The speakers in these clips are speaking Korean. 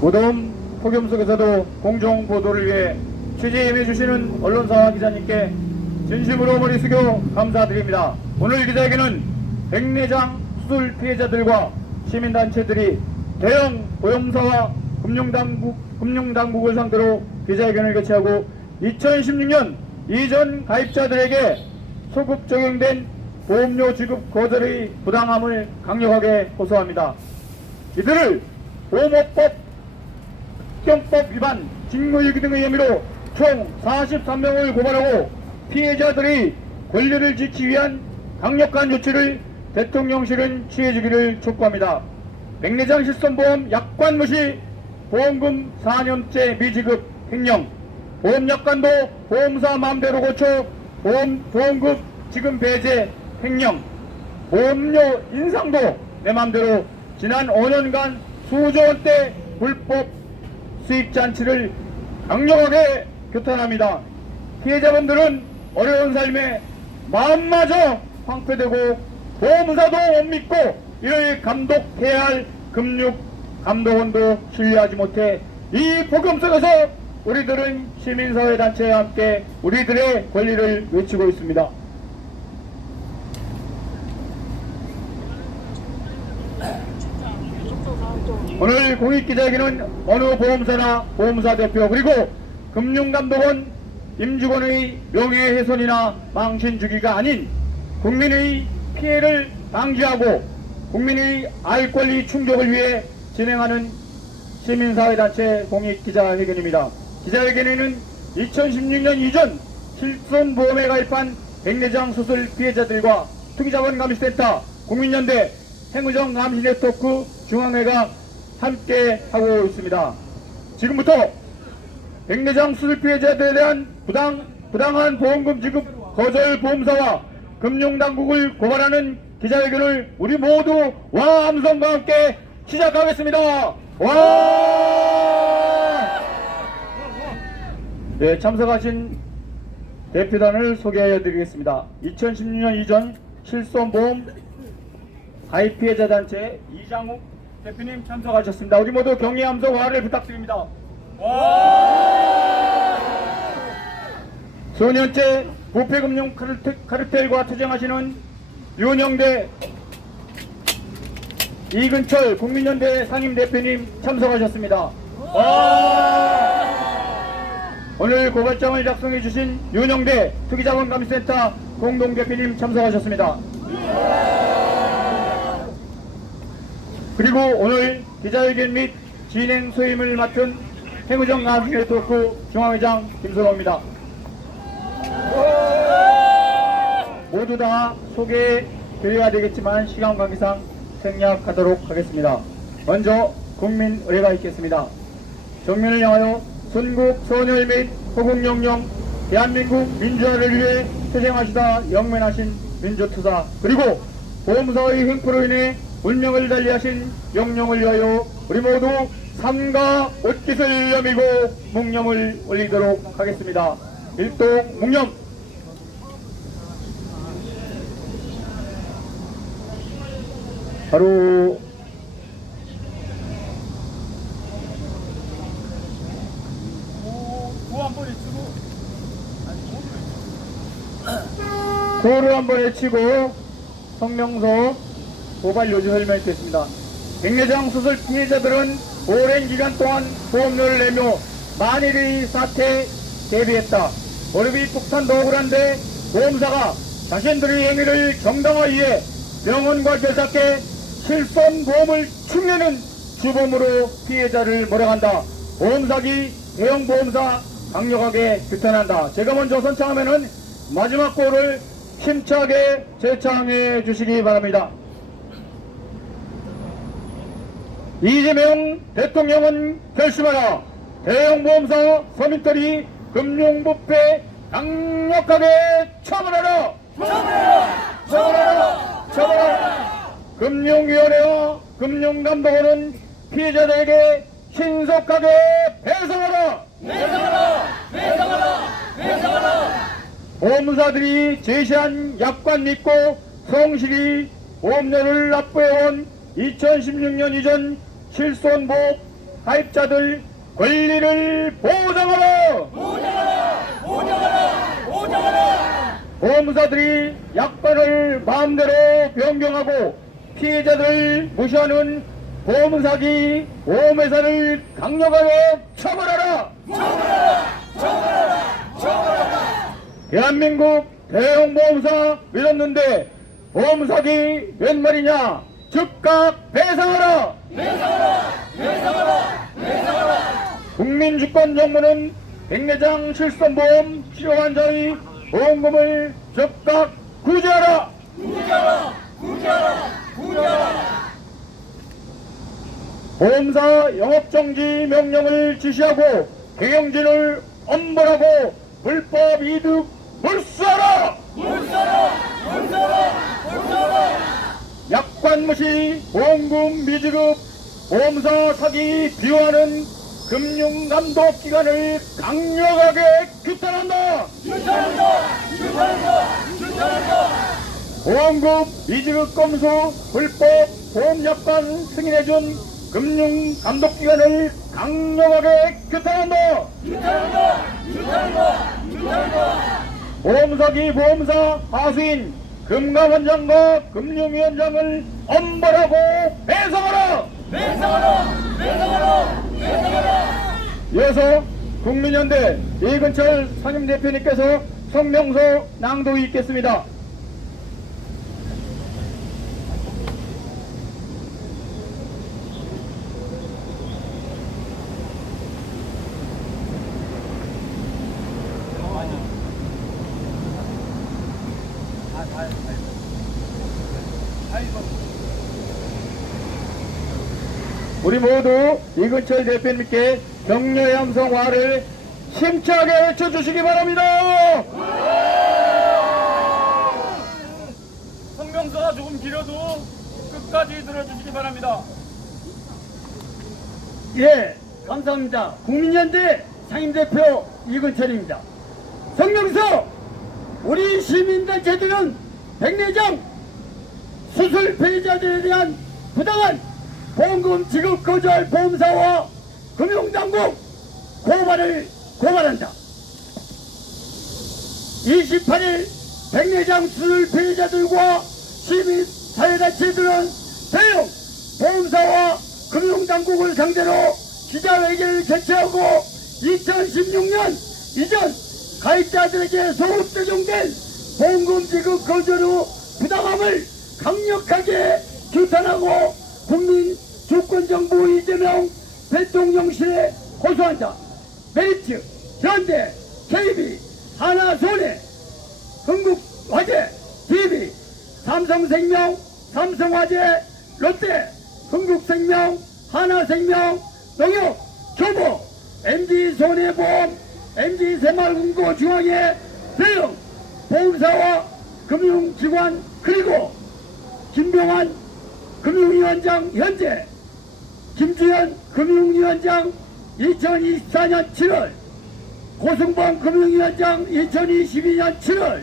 무더운 폭염 속에서도 공정 보도를 위해 취재에 임해주시는 언론사와 기자님께 진심으로 머리 숙여 감사드립니다. 오늘 기자에게는 백내장 수술 피해자들과 시민단체들이 대형 보험사와 금융당국, 금융당국을 상대로 기자회견을 개최하고 2016년 이전 가입자들에게 소급 적용된 보험료 지급 거절의 부당함을 강력하게 호소합니다. 이들을 보험업법 특경법 위반, 직무유기 등의 혐의로 총 43명을 고발하고 피해자들의 권리를 지키기 위한 강력한 조치를 대통령실은 취해주기를 촉구합니다. 백내장 실손보험 약관 무시, 보험금 4년째 미지급 횡령, 보험약관도 보험사 마음대로 고쳐 보험, 보험급 지금 배제 횡령, 보험료 인상도 내 마음대로 지난 5년간 수조 원대 불법 수입 잔치를 강력하게 규탄합니다. 피해자분들은 어려운 삶에 마음마저 황폐되고 보험사도 못 믿고 이를 감독해야 할 금융 감독원도 신뢰하지 못해 이 폭염 속에서 우리들은 시민사회단체와 함께 우리들의 권리를 외치고 있습니다. 오늘 공익기자회견은 어느 보험사나 보험사 대표 그리고 금융감독원 임직원의 명예훼손이나 망신 주기가 아닌 국민의 피해를 방지하고 국민의 알 권리 충족을 위해 진행하는 시민사회단체 공익기자회견입니다. 기자회견에는 2016년 이전 실손보험에 가입한 백내장 수술 피해자들과 투기자본 감시센터, 국민연대, 행우정 감시네트워크 중앙회가 함께 하고 있습니다. 지금부터 백내장 수술 피해자들에 대한 부당, 부당한 보험금 지급 거절 보험사와 금융당국을 고발하는 기자회견을 우리 모두 와 함성과 함께 시작하겠습니다. 와! 네, 참석하신 대표단을 소개해 드리겠습니다. 2016년 이전 실손보험 가입 피해자 단체 이장욱 대표님 참석하셨습니다. 우리 모두 경의 함성 화를 부탁드립니다. 수년째 부패금융 카르텔, 카르텔과 투쟁하시는 윤영대 이근철 국민연대 상임 대표님 참석하셨습니다. 오늘 고발장을 작성해 주신 윤영대 투기자본감시센터 공동대표님 참석하셨습니다. 그리고 오늘 기자회견 및 진행 소임을 맡은 행우정 감시네트워크 중앙회장 김선호입니다. 모두 다 소개드려야 되겠지만 시간 관계상 생략하도록 하겠습니다. 먼저 국민 의례가 있겠습니다. 정면을 향하여 순국 선열 및 호국영령 대한민국 민주화를 위해 투쟁하시다 영면하신 민주투사 그리고 보험사의 횡포로 인해 운명을 달리하신 영령을 위하여 우리 모두 삼가 옷깃을 여미고 묵념을 올리도록 하겠습니다. 일동 묵념 바로 구호를 한번 외치고 성명서 고발 요지 설명했습니다. 백내장 수술 피해자들은 오랜 기간 동안 보험료를 내며 만일의 사태에 대비했다. 월급이 폭탄도 억울한데 보험사가 자신들의 행위를 정당화하기 위해 병원과 결탁해 실손보험을 축내는 주범으로 피해자를 몰아간다. 보험사기 대형 보험사 강력하게 규탄한다. 제가 먼저 선창하면은 마지막 골을 힘차게 제창해 주시기 바랍니다. 이재명 대통령은 결심하라. 대형 보험사 서민들이 금융부패 강력하게 처벌하라. 처벌하라. 처벌하라. 처벌하라. 금융위원회와 금융감독원은 피해자들에게 신속하게 배송하라. 배송하라. 배송하라. 배송하라. 보험사들이 제시한 약관 믿고 성실히 보험료를 납부해온 2016년 이전 실손보험 가입자들 권리를 보장하라! 보험사들이 약관을 마음대로 변경하고 피해자들 무시하는 보험사기 보험회사를 강력하게 처벌하라! 대한민국 대형 보험사 믿었는데 보험사기 웬 말이냐? 즉각 배상하라! 국민주권정부는 백내장 실손보험 치료 환자의 보험금을 즉각 구제하라! 보험사 영업정지 명령을 지시하고 경영진을 엄벌하고 불법 이득 몰수하라! 약관 무시, 보험금 미지급, 보험사 사기 비호하는 금융감독기관을 강력하게 규탄한다! 보험금 미지급 검수 불법 보험약관 승인해준 금융감독기관을 강력하게 규탄한다! 보험사기 보험사 하수인 금감원장과 금융위원장을 엄벌하고 배상하라! 이어서 국민연대 이근철 상임대표님께서 성명서 낭독이 있겠습니다. 우리 모두 이근철 대표님께 격려의 함성화를 힘차게 외쳐주시기 바랍니다. 성명서가 조금 길어도 끝까지 들어주시기 바랍니다. 예, 감사합니다. 국민연대 상임대표 이근철입니다. 성명서 우리 시민단체들은 백내장 수술 피해자들에 대한 부당한 보험금 지급 거절 보험사와 금융당국 고발을 고발한다. 28일 백내장 수술 피해자들과 시민 사회단체들은 대형 보험사와 금융당국을 상대로 기자회견을 개최하고 2016년 이전 가입자들에게 소급 적용된 보험금 지급 거절 후 부당함을 강력하게 규탄하고 국민 주권정부 이재명 대통령실에 호소한다. 메리츠, 현대, KB, 하나손해, 흥국화재, DB, 삼성생명, 삼성화재, 롯데, 흥국생명, 하나생명, 농협, 교보, MG손해보험, MG새마을금고 중앙회 대형 보험사와 금융기관 그리고 김병환 금융위원장 현재 김주현 금융위원장 2024년 7월 고승범 금융위원장 2022년 7월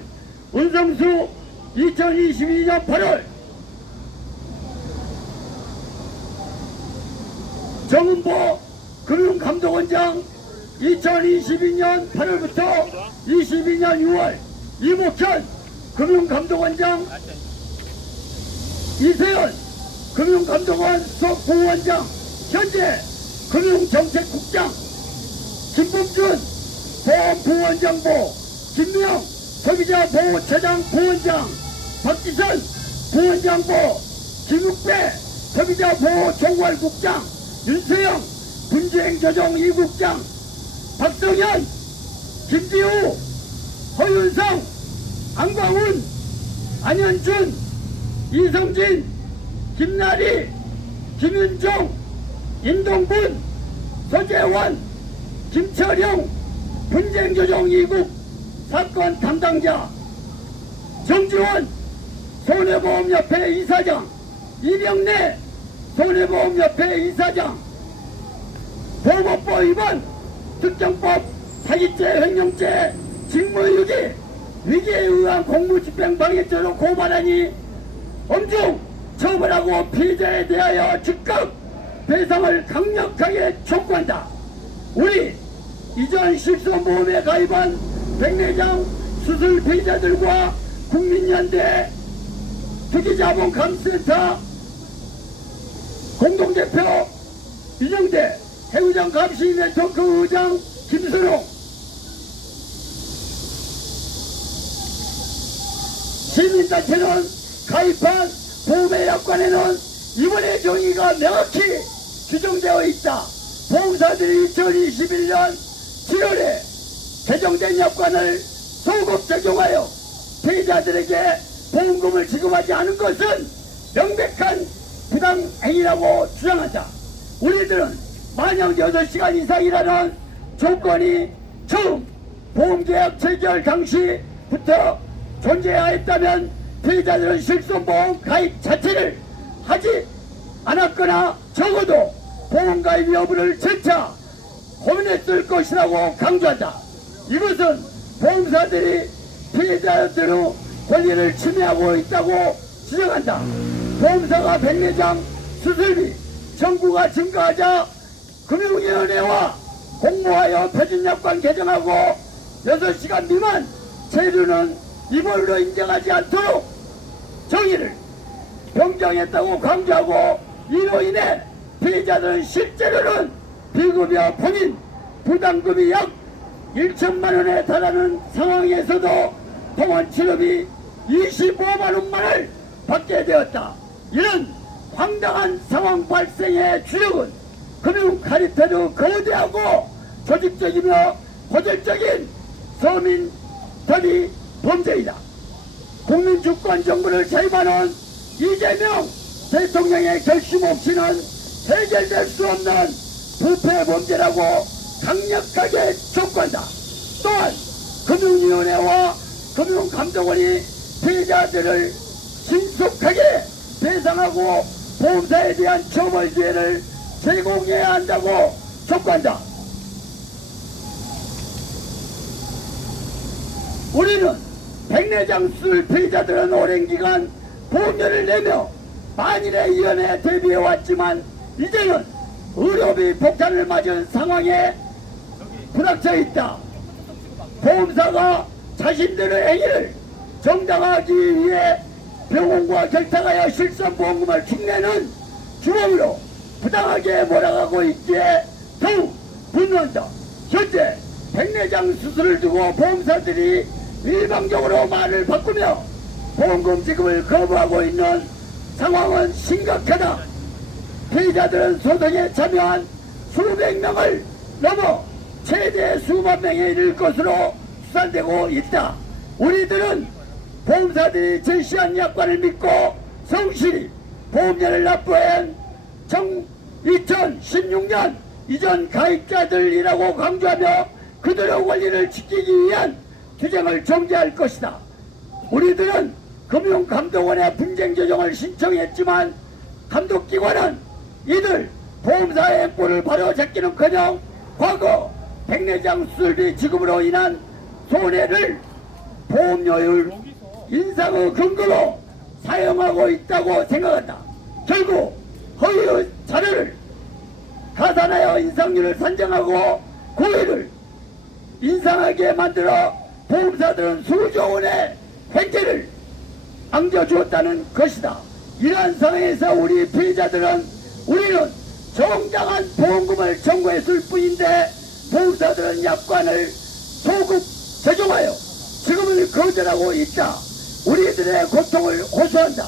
은성수 2022년 8월 정은보 금융감독원장 2022년 8월부터 22년 6월 이목현 금융감독원장 이세연 금융감독원 수석부원장 현재 금융정책국장 김봉준 보험부원장보 김명 소비자 보호처장 부원장 박지선 부원장보 김욱배 소비자 보호 총괄국장 윤수영 분쟁조정 2국장 박성현 김지우 허윤성 안광훈 안현준 이성진 김나리 김윤종 임동분 서재원 김철용 분쟁조정 2국 사건 담당자 정지원 손해보험협회 이사장 이명래 손해보험협회 이사장 보호법 위반 특정법 사기죄 횡령죄 직무유기 위기에 의한 공무집행방해죄로 고발하니 엄중 처벌하고 피해자에 대하여 즉각 배상을 강력하게 촉구한다. 우리 이전 실손보험에 가입한 백내장 수술 피해자들과 국민연대 특이자본감센터 공동대표 이정대 해우장 감시 네트워크 의장 김선홍 시민단체는 가입한 보험의 약관에는 이번의 경위가 명확히 규정되어 있다. 보험사들이 2021년 7월에 개정된 약관을 소급 적용하여 피해자들에게 보험금을 지급하지 않은 것은 명백한 부당 행위라고 주장한다. 우리들은 만약 8시간 이상 일하는 조건이 처음 보험계약 체결 당시부터 존재하였다면 피해자들은 실손보험 가입 자체를 하지 않았거나 적어도 보험가입 여부를 재차 고민했을 것이라고 강조한다. 이것은 보험사들이 피해자들의 권리를 침해하고 있다고 지적한다. 보험사가 백내장 수술비 청구가 증가하자 금융위원회와 공모하여 표준약관 개정하고 6시간 미만 체류는 이벌로 인정하지 않도록 정의를 변경했다고 강조하고 이로 인해 피해자들은 실제로는 비급여 본인 부담금이 약 1천만 원에 달하는 상황에서도 병원 치료비 25만 원만을 받게 되었다. 이런 황당한 상황 발생의 주력은 금융 카리텔의 거대하고 조직적이며 고질적인 서민 더비 범죄이다. 국민 주권 정부를 재임하는 이재명 대통령의 결심 없이는 해결될 수 없는 부패 범죄라고 강력하게 촉구한다. 또한 금융위원회와 금융감독원이 피해자들을 신속하게 배상하고 보험사에 대한 처벌 기회를 제공해야 한다고 촉구한다. 우리는 백내장술 피해자들은 오랜 기간 보험료를 내며 만일의 위험에 대비해 왔지만 이제는 의료비 폭탄을 맞은 상황에 부닥쳐 있다. 보험사가 자신들의 행위를 정당화하기 위해 병원과 결탁하여 실손보험금을 축내는 주범으로 부당하게 몰아가고 있기에 더욱 분노한다. 현재 백내장 수술을 두고 보험사들이 일방적으로 말을 바꾸며 보험금 지급을 거부하고 있는 상황은 심각하다. 피해자들은 소송에 참여한 수백 명을 넘어 최대 수만 명에 이를 것으로 수산되고 있다. 우리들은 보험사들이 제시한 약관을 믿고 성실히 보험료를 납부한 정 2016년 이전 가입자들이라고 강조하며 그들의 권리를 지키기 위한 투쟁을 정지할 것이다. 우리들은 금융감독원에 분쟁 조정을 신청했지만 감독기관은 이들 보험사의 행보를 바로잡기는커녕 과거 백내장 수술비 지급으로 인한 손해를 보험료율 인상의 근거로 사용하고 있다고 생각한다. 결국 허위의 자료를 가산하여 인상률을 산정하고 고의를 인상하게 만들어 보험사들은 수조 원의 횡재를 안겨주었다는 것이다. 이러한 상황에서 우리 피해자들은 우리는 정당한 보험금을 청구했을 뿐인데 보험사들은 약관을 소급 적용하여 지금을 거절하고 있다. 우리들의 고통을 호소한다.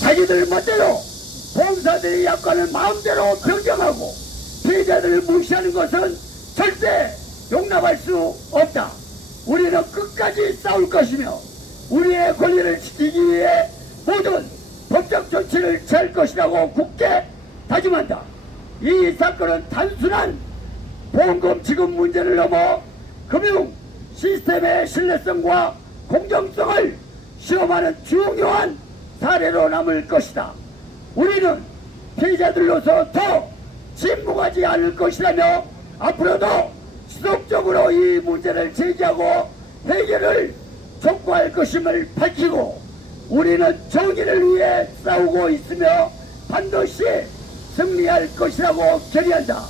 자기들 멋대로 보험사들의 약관을 마음대로 변경하고 피해자들을 무시하는 것은 절대 용납할 수 없다. 우리는 끝까지 싸울 것이며 우리의 권리를 지키기 위해 모든 법적 조치를 취할 것이라고 굳게 다짐한다. 이 사건은 단순한 보험금 지급 문제를 넘어 금융 시스템의 신뢰성과 공정성을 시험하는 중요한 사례로 남을 것이다. 우리는 피해자들로서 더 침묵하지 않을 것이라며 앞으로도 지속적으로 이 문제를 제기하고 해결을 촉구할 것임을 밝히고 우리는 정의를 위해 싸우고 있으며 반드시 승리할 것이라고 결의한다.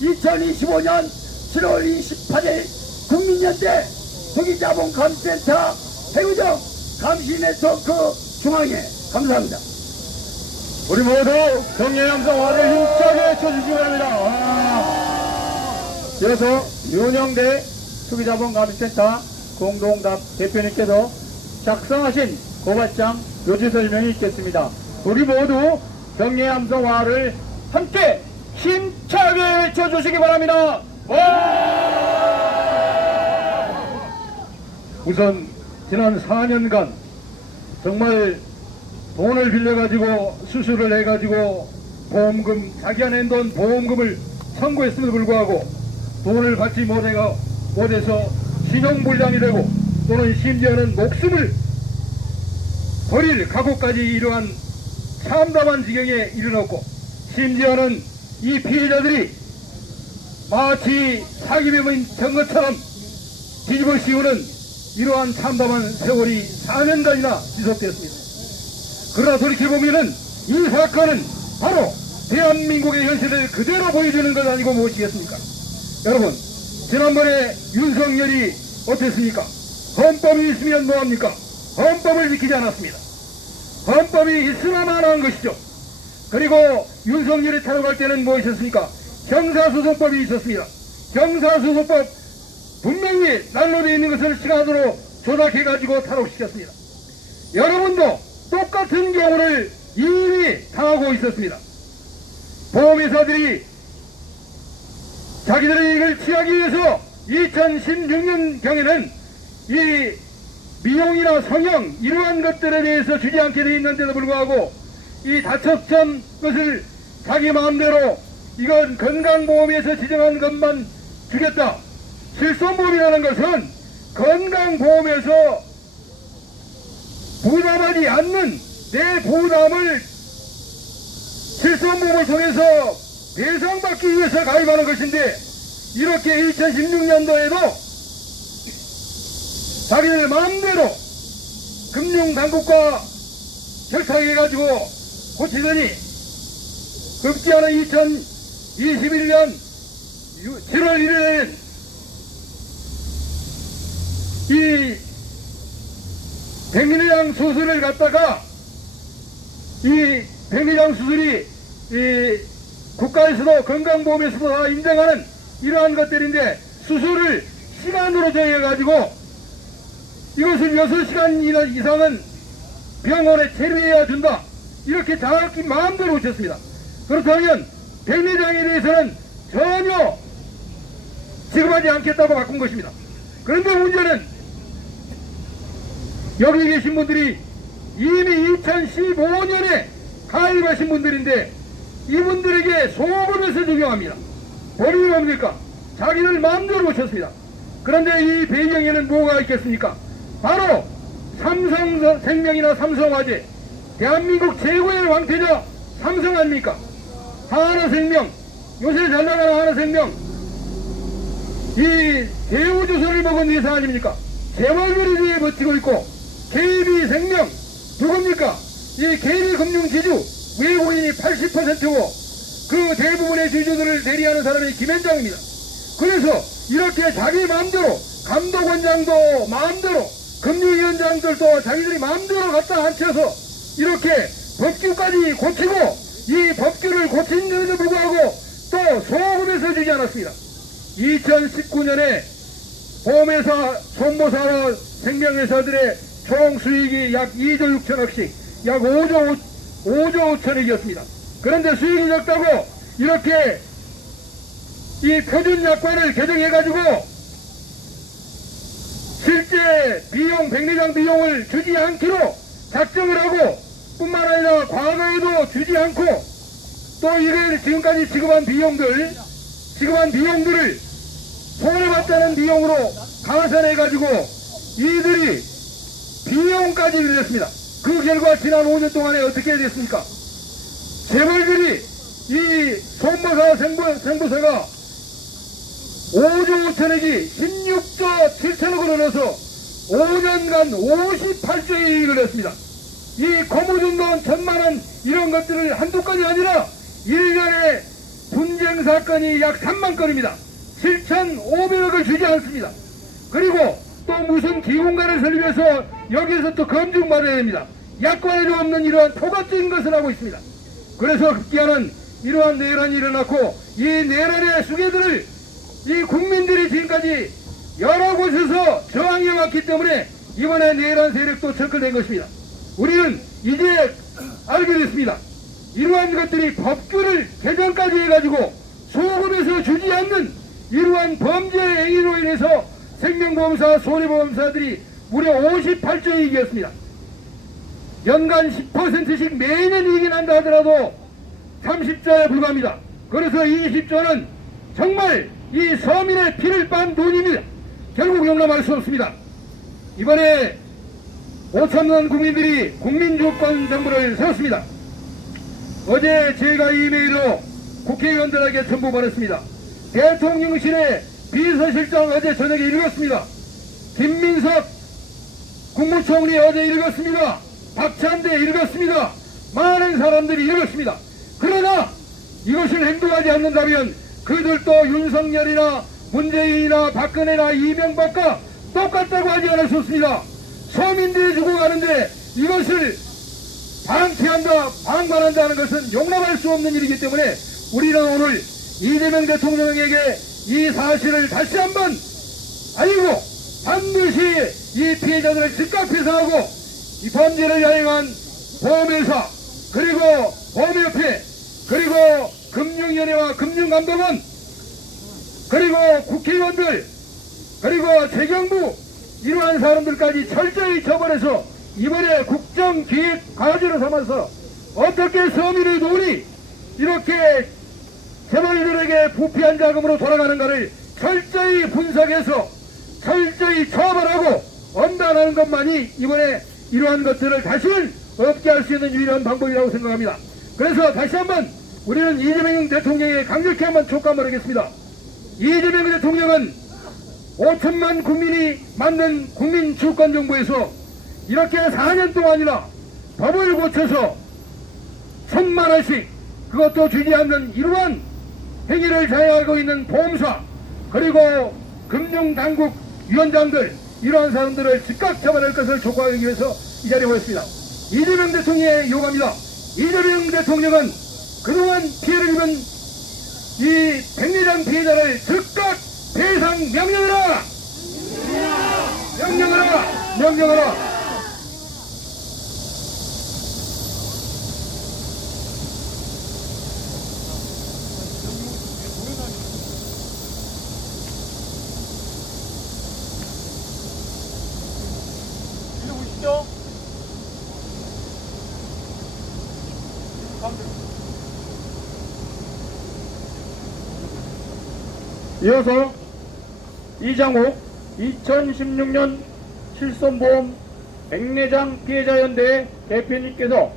2025년 7월 28일 국민연대 투기자본감센터 해우정 감시네트워크 중앙회 감사합니다. 우리 모두 경례 함성화를 힘차게 쳐주시기 바랍니다. 와. 이어서 윤영대 투기자본가비센터 공동답 대표님께서 작성하신 고발장 요지 설명이 있겠습니다. 우리 모두 경례 함성화를 함께 힘차게 쳐주시기 바랍니다. 와! 우선 지난 4년간 정말 돈을 빌려가지고 수술을 해가지고 보험금 자기가 낸 돈 보험금을 청구했음에도 불구하고 돈을 받지 못해가 못해서 신용불량이 되고 또는 심지어는 목숨을 버릴 각오까지 이러한 참담한 지경에 이르렀고 심지어는 이 피해자들이 마치 사기범인 된 것처럼 뒤집어 씌우는 이러한 참담한 세월이 4년간이나 지속되었습니다. 그러나 돌이켜보면은 이 사건은 바로 대한민국의 현실을 그대로 보여주는 것 아니고 무엇이겠습니까? 여러분, 지난번에 윤석열이 어땠습니까? 헌법이 있으면 뭐합니까? 헌법을 지키지 않았습니다. 헌법이 있으나만 한 것이죠. 그리고 윤석열이 탈옥할 때는 무엇이었습니까? 형사소송법이 있었습니다. 형사소송법 분명히 난로되어 있는 것을 시간으로 조작해가지고 탈옥시켰습니다. 여러분도 똑같은 경우를 이미 당하고 있었습니다. 보험회사들이 자기들의 이익을 취하기 위해서 2016년 경에는 이 미용이나 성형 이러한 것들에 대해서 주지 않게 되어 있는데도 불구하고 이 다쳤던 것을 자기 마음대로 이건 건강보험에서 지정한 것만 주겠다. 실손보험이라는 것은 건강보험에서 부담하지 않는 내 부담을 실손보험을 통해서 배상받기 위해서 가입하는 것인데 이렇게 2016년도에도 자기들 마음대로 금융당국과 결탁해가지고 고치더니 않은 2021년 7월 1일에는 이 백리장 수술을 갖다가 이 백리장 수술이 이 국가에서도 건강보험에서도 다 인정하는 이러한 것들인데 수술을 시간으로 정해가지고 이것을 6시간 이상은 병원에 체류해야 준다. 이렇게 자기 마음대로 오셨습니다. 그렇다면 백내장에 대해서는 전혀 지급하지 않겠다고 바꾼 것입니다. 그런데 문제는 여기 계신 분들이 이미 2015년에 가입하신 분들인데 이분들에게 소금에서 적용합니다. 본인이 뭡니까? 자기들 마음대로 오셨습니다. 그런데 이 배경에는 뭐가 있겠습니까? 바로 삼성생명이나 삼성화재 대한민국 최고의 왕태자 삼성 아닙니까? 하나생명 요새 잘 나가는 하나생명 이 대우조선을 먹은 회사 아닙니까? 재벌들이 뒤에 버티고 있고 KB생명 누굽니까? 이 KB금융지주 외국인이 80%고 그 대부분의 지주들을 대리하는 사람이 김현장입니다. 그래서 이렇게 자기 마음대로 감독원장도 마음대로 금융위원장들도 자기들이 마음대로 갖다 앉혀서 이렇게 법규까지 고치고 이 법규를 고치는데도 불구하고 또 소금에서 주지 않았습니다. 2019년에 보험회사, 손보사와 생명회사들의 총 수익이 약 2조 6천억씩 약 5조 5, 조 5천억이었습니다. 그런데 수익이 적다고 이렇게 이 표준 약관을 개정해가지고 실제 비용, 백내장 비용을 주지 않기로 작정을 하고 뿐만 아니라 과거에도 주지 않고 또 이걸 지금까지 지급한 비용들, 지급한 비용들을 손해봤다는 비용으로 가산해가지고 이들이 비용까지 늘렸습니다. 그 결과 지난 5년 동안에 어떻게 됐습니까? 재벌들이 이 손보사 생부, 생부사가 5조 5천억이 16조 7천억으로 넣어서 5년간 58조의 이익을 냈습니다. 이 고무준 돈 천만 원 이런 것들을 한두 건이 아니라 1년에 분쟁 사건이 약 3만 건입니다. 7,500억을 주지 않습니다. 그리고 또 무슨 기공간을 설립해서 여기에서 또 검증 받아야 됩니다. 약관에도 없는 이러한 토각적인 것을 하고 있습니다. 그래서 급기야는 이러한 내란이 일어났고 이 내란의 수괴들을 이 국민들이 지금까지 여러 곳에서 저항해 왔기 때문에 이번에 내란 세력도 접근된 것입니다. 우리는 이제 알게 됐습니다. 이러한 것들이 법규를 개정까지 해가지고 소급에서 주지 않는 이러한 범죄 행위로 인해서 생명보험사, 손해보험사들이 무려 58조 이익이었습니다. 연간 10%씩 매년 이익이 난다 하더라도 30조에 불과합니다. 그래서 이 20조는 정말 이 서민의 피를 빤 돈입니다. 결국 용납할 수 없습니다. 이번에 5천만 국민들이 국민주권 정부를 세웠습니다. 어제 제가 이메일로 국회의원들에게 전부받았습니다. 대통령실의 비서실장 어제 저녁에 읽었습니다. 김민석 국무총리 어제 읽었습니다. 박찬대 읽었습니다. 많은 사람들이 읽었습니다. 그러나 이것을 행동하지 않는다면 그들도 윤석열이나 문재인이나 박근혜나 이명박과 똑같다고 하지 않을 수 없습니다. 서민들이 죽어가는데 이것을 방치한다, 방관한다는 것은 용납할 수 없는 일이기 때문에 우리는 오늘 이재명 대통령에게 이 사실을 다시 한번 알리고 반드시 이 피해자들을 즉각 배상하고 이 범죄를 야행한 보험회사 그리고 보험협회 그리고 금융위원회와 금융감독원 그리고 국회의원들 그리고 재경부 이러한 사람들까지 철저히 처벌해서 이번에 국정기획 과제로 삼아서 어떻게 서민의 돈이 이렇게 재벌들에게 부패한 자금으로 돌아가는가를 철저히 분석해서 철저히 처벌하고 엄단하는 것만이 이번에 이러한 것들을 다시는 없게 할 수 있는 유일한 방법이라고 생각합니다. 그래서 다시 한번 우리는 이재명 대통령에 강력히 한번 촉감을 하겠습니다. 이재명 대통령은 5천만 국민이 만든 국민 주권 정부에서 이렇게 4년 동안이나 법을 고쳐서 천만 원씩 그것도 주지 않는 이러한 행위를 자행하고 있는 보험사 그리고 금융당국 위원장들 이러한 사람들을 즉각 처벌할 것을 촉구하기 위해서 이 자리에 모였습니다. 이재명 대통령의 요구합니다. 이재명 대통령은 그동안 피해를 입은 이 백내장 피해자를 즉각 배상 명령하라! 명령하라! 명령하라! 이어서 이장욱 2016년 실손보험 백내장 피해자연대 대표님께서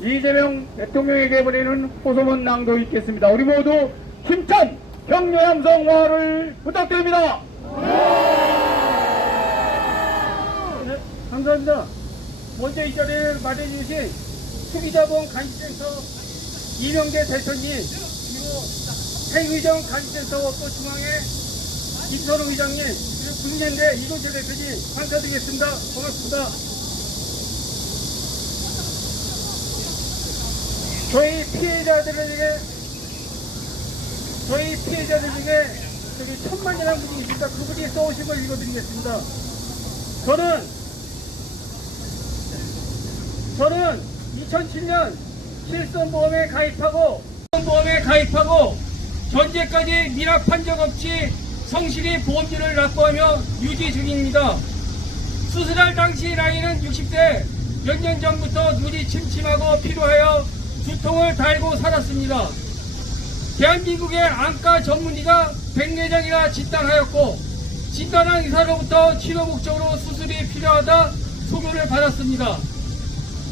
이재명 대통령에게 보내는 호소문 낭독 있겠습니다. 우리 모두 힘찬 격려 함성 화를 부탁드립니다. 네, 감사합니다. 먼저 이 자리를 마련해주신 수기자본 간식센터 이명대 대표님 행의정 간식센터 또 중앙회 이선호 의장님 국민대 이동재 대표님 감사드리겠습니다. 고맙습니다. 저희 피해자들에게 저희 피해자들 중에 저기 천만이라는 분이 있습니다. 그분이 써오신 걸 읽어드리겠습니다. 저는 저는 2007년 실손보험에 가입하고 실손보험에 가입하고 현재까지 미납한 적 없이 성실히 보험료를 납부하며 유지 중입니다. 수술할 당시 나이는 60대 몇 년 전부터 눈이 침침하고 피로하여 두통을 달고 살았습니다. 대한민국의 안과 전문의가 백내장이라 진단하였고 진단한 의사로부터 치료 목적으로 수술이 필요하다 소견을 받았습니다.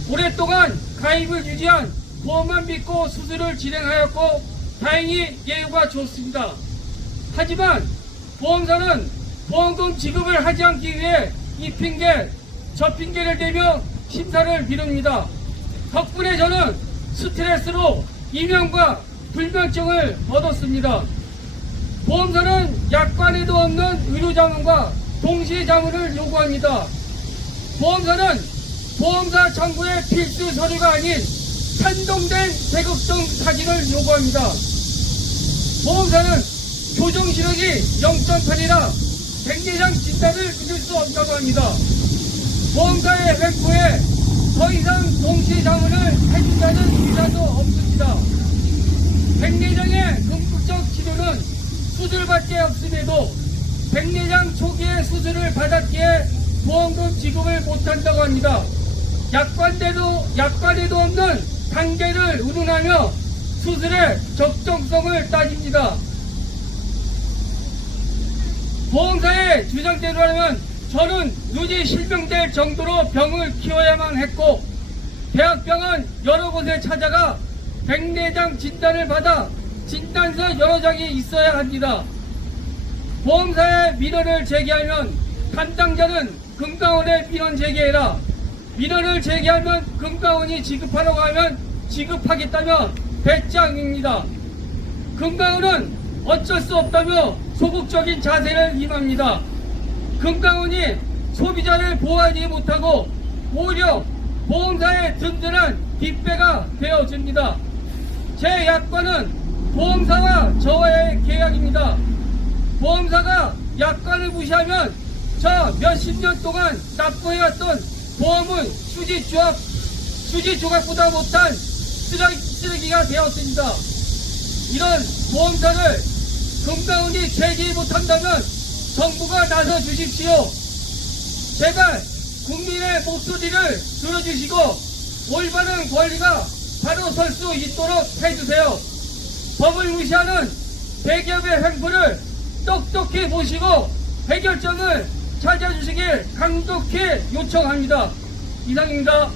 오랫동안 가입을 유지한 보험만 믿고 수술을 진행하였고 다행히 예후가 좋습니다. 하지만 보험사는 보험금 지급을 하지 않기 위해 이 핑계 저 핑계를 대며 심사를 미룹니다. 덕분에 저는 스트레스로 이명과 불면증을 얻었습니다. 보험사는 약관에도 없는 의료자문과 동시자문을 요구합니다. 보험사는 보험사 청구의 필수 서류가 아닌 찬동된 대극성 사진을 요구합니다. 보험사는 교정 시력이 0.8이라 백내장 진단을 믿을 수 없다고 합니다. 보험사의 횡포에 더 이상 동시 자문을 해준다는 의사도 없습니다. 백내장의 궁극적 치료는 수술밖에 없음에도 백내장 초기에 수술을 받았기에 보험금 지급을 못한다고 합니다. 약관에도, 약관에도 없는 단계를 운운하며 수술의 적정성을 따집니다. 보험사의 주장대로라면 저는 눈이 실명될 정도로 병을 키워야만 했고 대학병원 여러 곳에 찾아가 백내장 진단을 받아 진단서 여러 장이 있어야 합니다. 보험사에 민원을 제기하면 담당자는 금강원에 민원 제기해라. 민원을 제기하면 금강원이 지급하라고 하면 지급하겠다며 배짱입니다. 금강원은 어쩔 수 없다며 소극적인 자세를 임합니다. 금강원이 소비자를 보호하지 못하고 오히려 보험사의 든든한 뒷배가 되어줍니다. 제 약관은 보험사와 저와의 계약입니다. 보험사가 약관을 무시하면 저 몇십 년 동안 납부해왔던 보험은 휴지 조각, 휴지 조각보다 못한 쓰레기, 쓰레기가 되었습니다. 이런 보험사를 금가운이 제기 못한다면 정부가 나서 주십시오. 제발 국민의 목소리를 들어주시고 올바른 권리가 바로 설 수 있도록 해주세요. 법을 무시하는 대기업의 횡포를 똑똑히 보시고 해결점을 찾아주시길 강독히 요청합니다. 이상입니다.